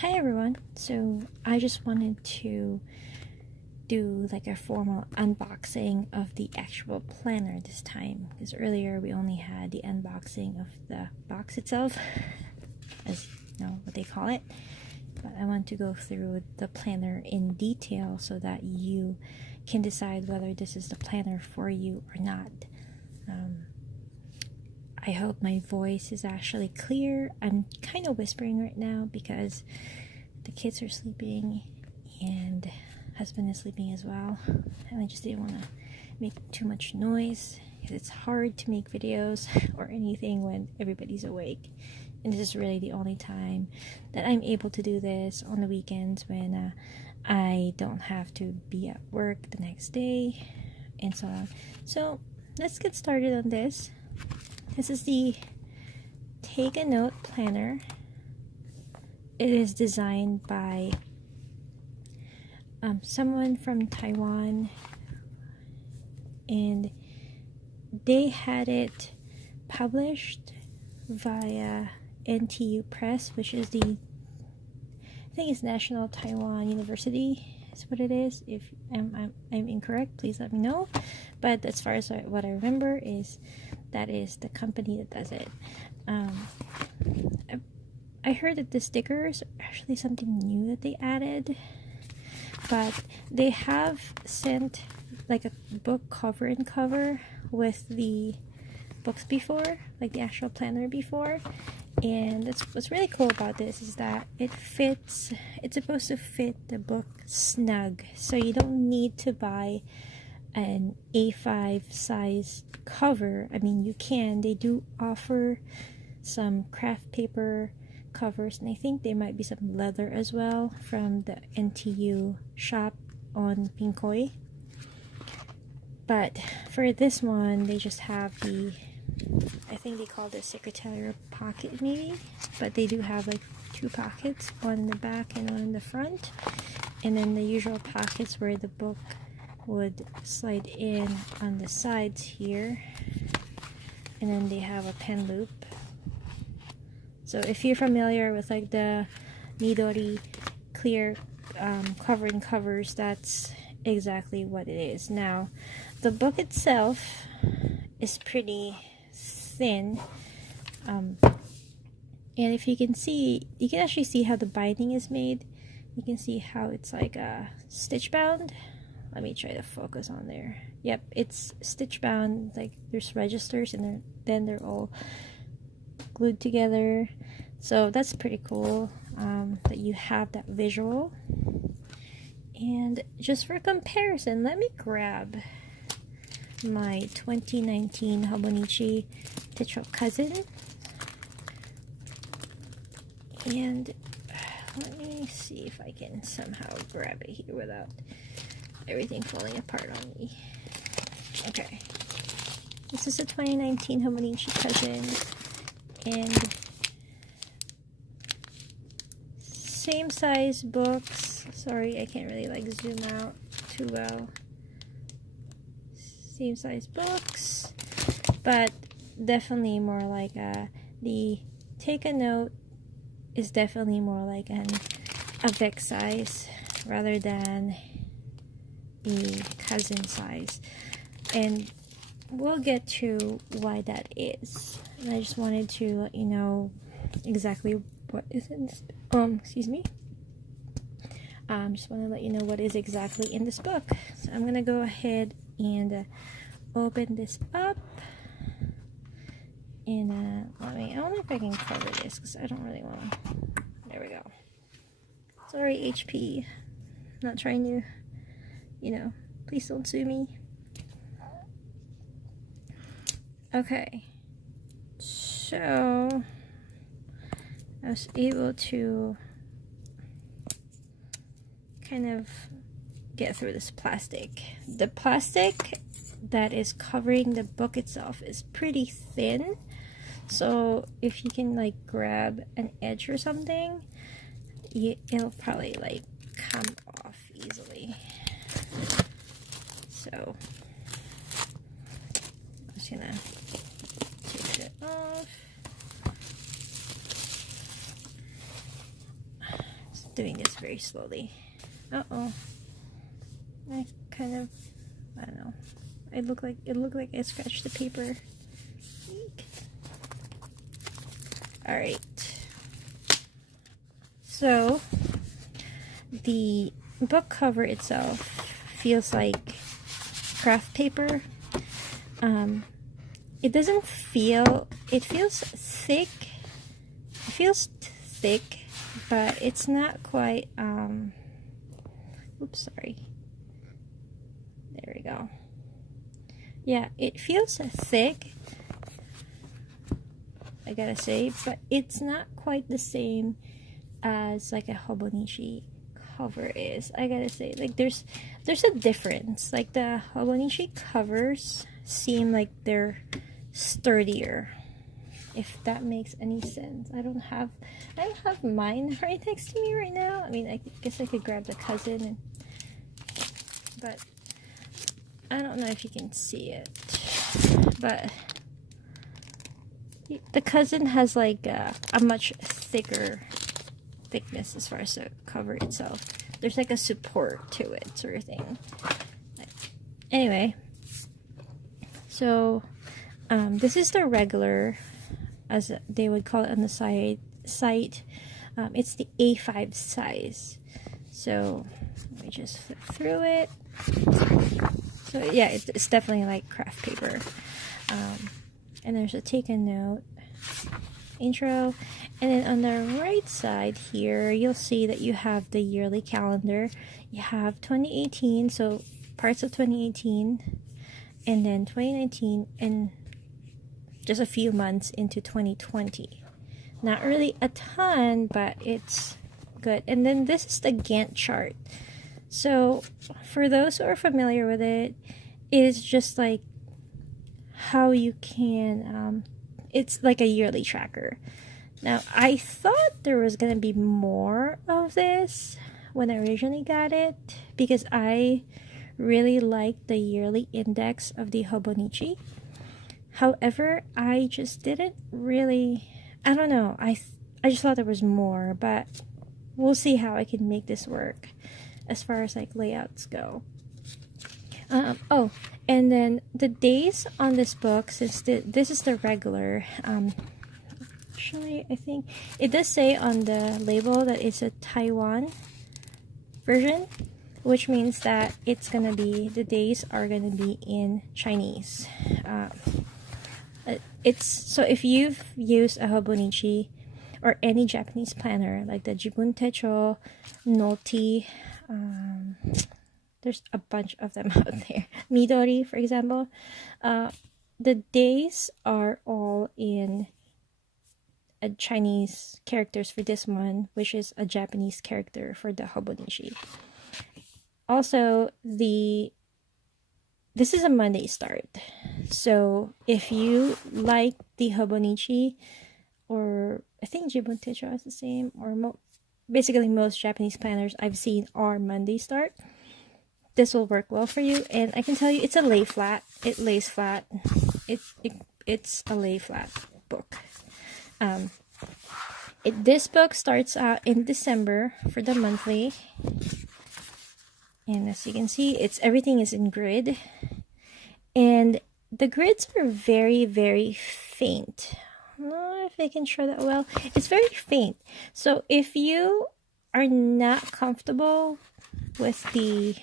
Hi everyone, so I just wanted to do like a formal unboxing of the actual planner this time, because earlier we only had the unboxing of the box itself, as you know what they call it, but I want to go through the planner in detail so that you can decide whether this is the planner for you or not. I hope my voice is actually clear. I'm kind of whispering right now because the kids are sleeping and husband is sleeping as well, and I just didn't want to make too much noise because it's hard to make videos or anything when everybody's awake, and this is really the only time that I'm able to do this, on the weekends when I don't have to be at work the next day and so on. So let's get started on this. This is the Take a Note planner. It is designed by someone from Taiwan, and they had it published via NTU Press, which is I think it's National Taiwan University is what it is. If I'm incorrect, please let me know. But as far as what I remember is that is the company that does it. I heard that the stickers are actually something new that they added, but they have sent like a book cover and cover with the books before, like the actual planner before. And that's what's really cool about this, is that it's supposed to fit the book snug, so you don't need to buy an A5 size cover. I mean, you can, they do offer some craft paper covers, and I think there might be some leather as well from the NTU shop on Pinkoi. But for this one, they just have I think they call this secretarial pocket maybe, but they do have like two pockets, one in the back and one in the front, and then the usual pockets where the book would slide in on the sides here, and then they have a pen loop. So if you're familiar with like the Midori clear cover and covers, that's exactly what it is. Now, the book itself is pretty thin, and if you can see, you can actually see how the binding is made. You can see how it's like a stitch bound. Let me try to focus on there. Yep, it's stitch bound, like there's registers and then they're all glued together. So that's pretty cool that you have that visual. And just for comparison, let me grab my 2019 Hobonichi Techo Cousin, and let me see if I can somehow grab it here without everything falling apart on me. Okay, this is a 2019 Hobonichi Cousin, and same size books. Sorry, I can't really like zoom out too well. Same size books, but definitely more like the Take a Note is definitely more like a Vec size rather than the Cousin size, and we'll get to why that is. And I just wanted to let you know exactly what is in this, excuse me. Just want to let you know what is exactly in this book. So I'm gonna go ahead and open this up, and I don't know if I can cover this because I don't really want to. There we go. Sorry, HP. I'm not trying to, please don't sue me. Okay, so I was able to kind of get through this plastic. The plastic that is covering the book itself is pretty thin, so if you can like grab an edge or something, it'll probably like come off easily. So I'm just gonna take it off. doing this very slowly. Uh-oh. I don't know. It looked like I scratched the paper. Eek. All right. So the book cover itself feels like craft paper. It doesn't feel, it feels thick. It feels thick, but it's not quite, oops, sorry. There we go. Yeah, it feels thick, I gotta say, but it's not quite the same as like a Hobonichi cover is. I gotta say, like there's a difference. Like the Hobonichi covers seem like they're sturdier, if that makes any sense. I don't have mine right next to me right now. I mean, I guess I could grab the cousin, but I don't know if you can see it, but the cousin has like a much thicker thickness as far as the cover itself. There's like a support to it, sort of thing. Anyway, so this is the regular, as they would call it on the site. It's the A5 size. So let me just flip through it. So yeah, it's definitely like craft paper. And there's a take a note intro, and then on the right side here you'll see that you have the yearly calendar. You have 2018, so parts of 2018, and then 2019, and just a few months into 2020. Not really a ton, but it's good. And then this is the Gantt chart. So for those who are familiar with it, it is just like how you can it's like a yearly tracker. Now I thought there was gonna be more of this when I originally got it, because I really like the yearly index of the Hobonichi. However, I just didn't really, I don't know, I just thought there was more, but we'll see how I can make this work as far as like layouts go. Oh, and then the days on this book, since this is the regular, actually I think it does say on the label that it's a Taiwan version, which means that it's gonna be, the days are gonna be in Chinese. It's, so if you've used a Hobonichi or any Japanese planner like the Jibun Techo, Noti, there's a bunch of them out there, Midori for example, the days are all in Chinese characters for this one, which is a Japanese character for the Hobonichi. Also, this is a Monday start, so if you like the Hobonichi, or I think Jibun Techo is the same, or basically most Japanese planners I've seen are Monday start, this will work well for you. And I can tell you, it's a lay flat. It lays flat. It's a lay flat book. This book starts out in December for the monthly, and as you can see, everything is in grid, and the grids are very, very faint. I don't know if I can show that well. It's very faint. So if you are not comfortable with the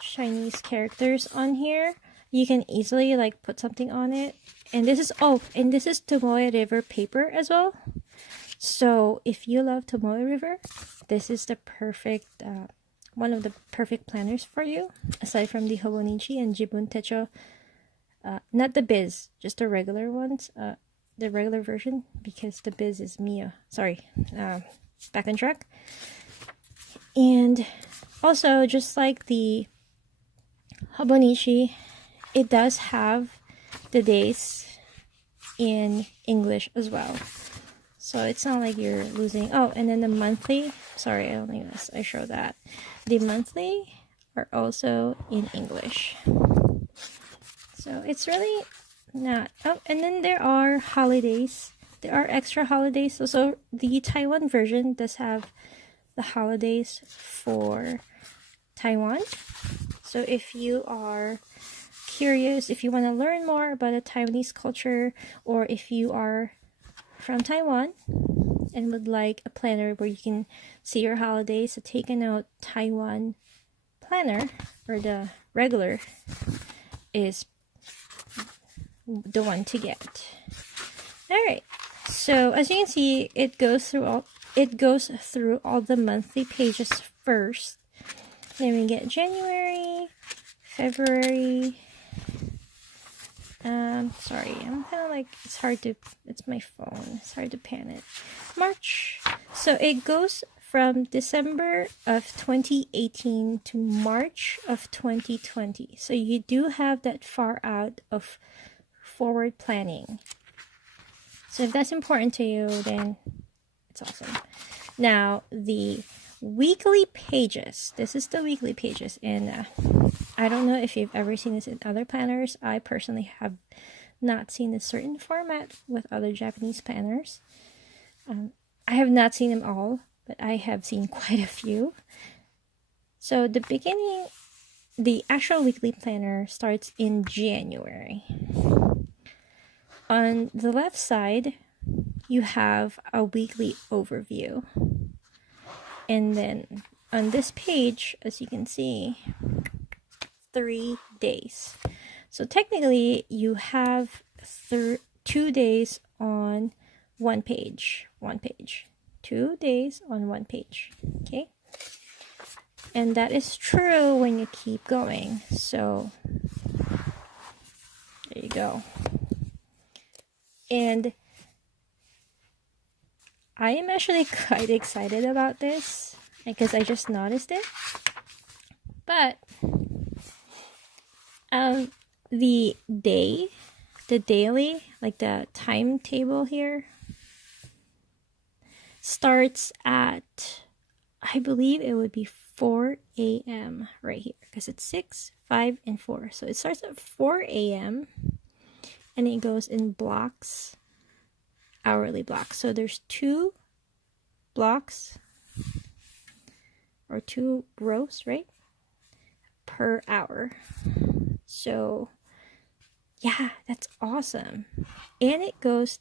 Chinese characters on here, you can easily like put something on it. And this is, oh, and this is Tomoe River paper as well. So if you love Tomoe River, this is the perfect one of the perfect planners for you, aside from the Hobonichi and Jibun Techo. Not the Biz, just the regular ones, the regular version, because the Biz is Mia. Sorry, back on track. And also, just like the Hobonichi, it does have the days in English as well. So it's not like you're losing. Oh, and then the monthly, sorry, I don't think I showed that. The monthly are also in English. So it's really not. Oh, and then there are holidays there are extra holidays. So the Taiwan version does have the holidays for Taiwan. So if you are curious, if you want to learn more about the Taiwanese culture, or if you are from Taiwan and would like a planner where you can see your holidays, so take a note, Taiwan planner, or the regular, is the one to get. Alright, so as you can see, it goes through all the monthly pages first. Then we get January, February. Sorry, I'm kind of like, it's my phone. It's hard to pan it. March. So it goes from December of 2018 to March of 2020. So you do have that far out of forward planning. So if that's important to you, then it's awesome. Now, the weekly pages. This is the weekly pages, and I don't know if you've ever seen this in other planners. I personally have not seen a certain format with other Japanese planners. I have not seen them all, but I have seen quite a few. So the actual weekly planner starts in January. On the left side, you have a weekly overview. And then on this page, as you can see, 3 days. So technically, you have 2 days on one page. 2 days on one page. Okay? And that is true when you keep going. So there you go. And I am actually quite excited about this because I just noticed it. But the daily, like the timetable here, starts at, I believe it would be 4 a.m. right here, because it's 6, 5, and 4. So it starts at 4 a.m. and it goes in blocks, hourly blocks. So there's 2 blocks or 2 rows, right, per hour. So yeah, that's awesome. And it goes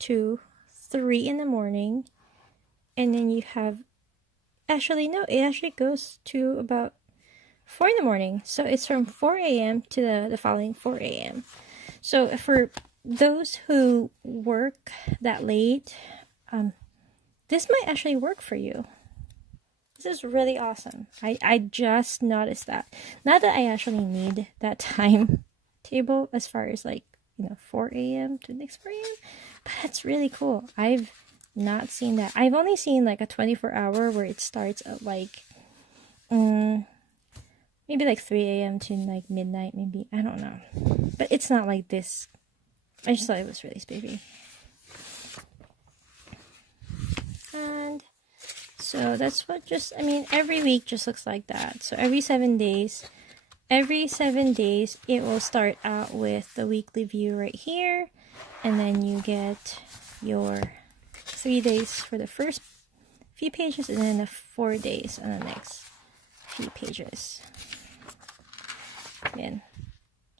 to 3 in the morning, and then you have, it actually goes to about 4 in the morning. So it's from 4 a.m. to the following 4 a.m. So for those who work that late, this might actually work for you. This is really awesome. I just noticed that. Not that I actually need that time table as far as 4 a.m. to next 4 a.m. But that's really cool. I've not seen that. I've only seen a 24-hour where it starts at maybe 3 a.m. to midnight, maybe. I don't know. But it's not like this. I just thought it was really spiffy. And so that's what every week just looks like that. So every 7 days, it will start out with the weekly view right here. And then you get your 3 days for the first few pages, and then the 4 days on the next few pages. Man,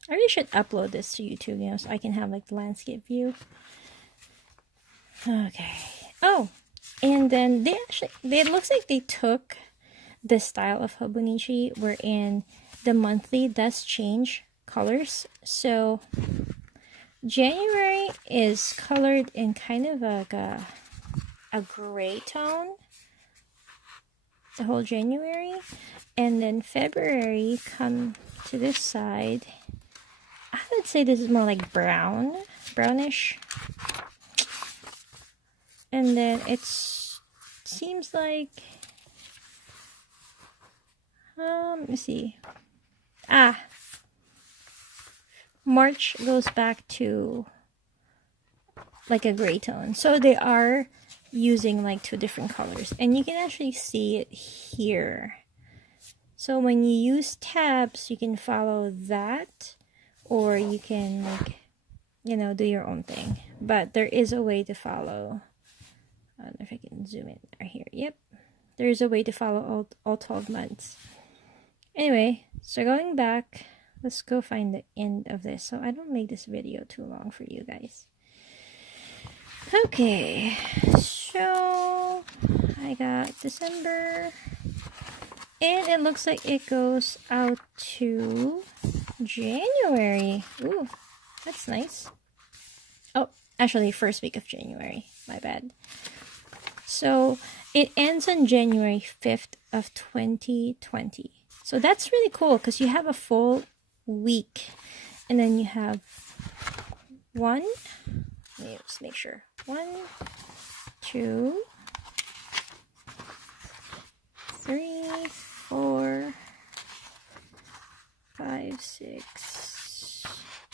I really should upload this to YouTube, so I can have the landscape view. Okay. Oh, and then it looks like they took the style of Hobonichi, wherein the monthly does change colors. So January is colored in kind of a gray tone, the whole January. And then February, come to this side, I would say this is more like brownish. And then it seems like, let me see. March goes back to a gray tone. So they are using 2 different colors. And you can actually see it here. So when you use tabs, you can follow that. Or you can you know, do your own thing. But there is a way to follow. I don't know if I can zoom in right here. Yep. There is a way to follow all 12 months. Anyway, so going back, let's go find the end of this so I don't make this video too long for you guys. Okay, so I got December, and it looks like it goes out to January. Ooh, that's nice. Oh, actually, first week of January. My bad. So it ends on January 5th of 2020. So that's really cool because you have a full week, and then you have one. Let me just make sure. 1, 2, 3, 4, 5,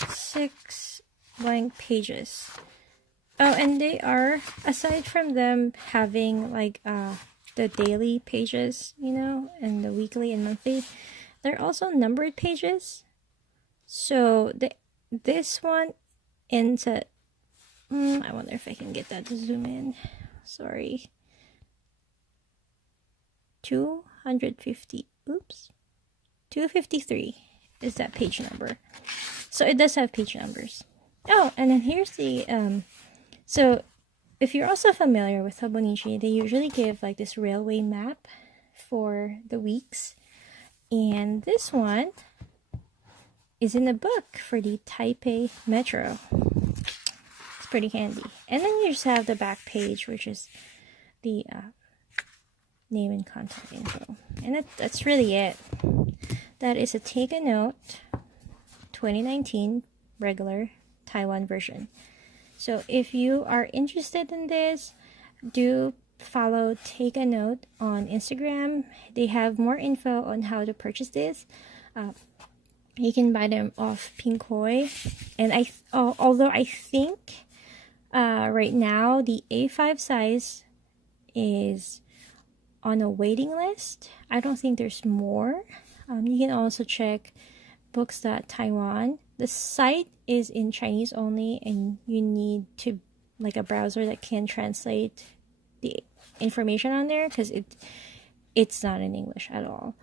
6 blank pages. Oh, and they are, aside from them having like the daily pages, you know, and the weekly and monthly, they're also numbered pages. So this one ends at I wonder if I can get that to zoom in. Sorry. 250. Oops. 253 is that page number. So it does have page numbers. Oh, and then here's the so if you're also familiar with Hobonichi, they usually give like this railway map for the weeks. And this one is in a book for the Taipei Metro. Pretty handy. And then you just have the back page, which is the name and contact info, and that's really it. That is a Take a Note 2019 regular Taiwan version. So if you are interested in this, do follow Take a Note on Instagram. They have more info on how to purchase this. You can buy them off Pinkoi, and although I think right now the A5 size is on a waiting list. I don't think there's more. You can also check books.taiwan. The site is in Chinese only, and you need to like a browser that can translate the information on there because it's not in English at all.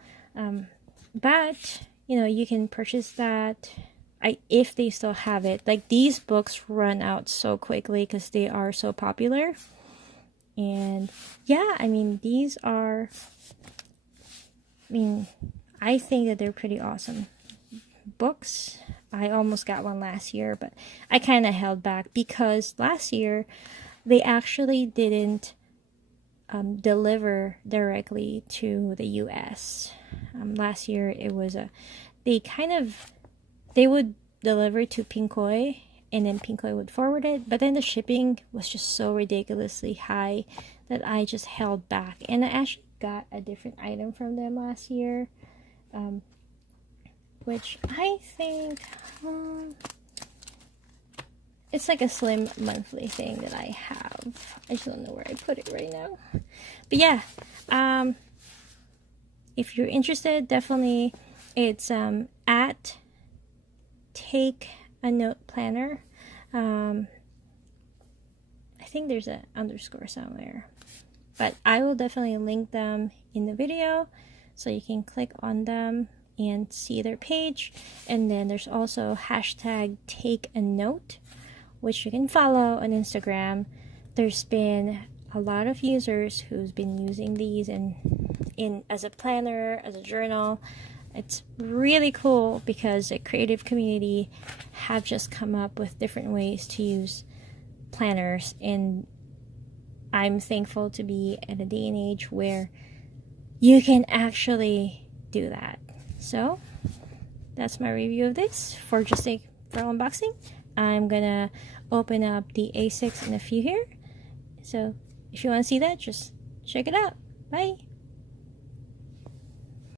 But you know, you can purchase that. If they still have it. Like, these books run out so quickly because they are so popular. And yeah, I mean, these are, I think that they're pretty awesome books. I almost got one last year, but I kind of held back because last year they actually didn't deliver directly to the US. Last year it was they would deliver to Pinkoi, and then Pinkoi would forward it, but then the shipping was just so ridiculously high that I just held back. And I actually got a different item from them last year, which I think it's like a slim monthly thing that I have. I just don't know where I put it right now. But yeah, if you're interested, definitely it's at Take a Note Planner. I think there's an underscore somewhere, but I will definitely link them in the video so you can click on them and see their page. And then there's also hashtag Take a Note, which you can follow on Instagram. There's been a lot of users who's been using these in as a planner, as a journal. It's really cool because the creative community have just come up with different ways to use planners, and I'm thankful to be at a day and age where you can actually do that. So that's my review of this for unboxing. I'm gonna open up the A6 in a few here. So if you want to see that, just check it out. Bye.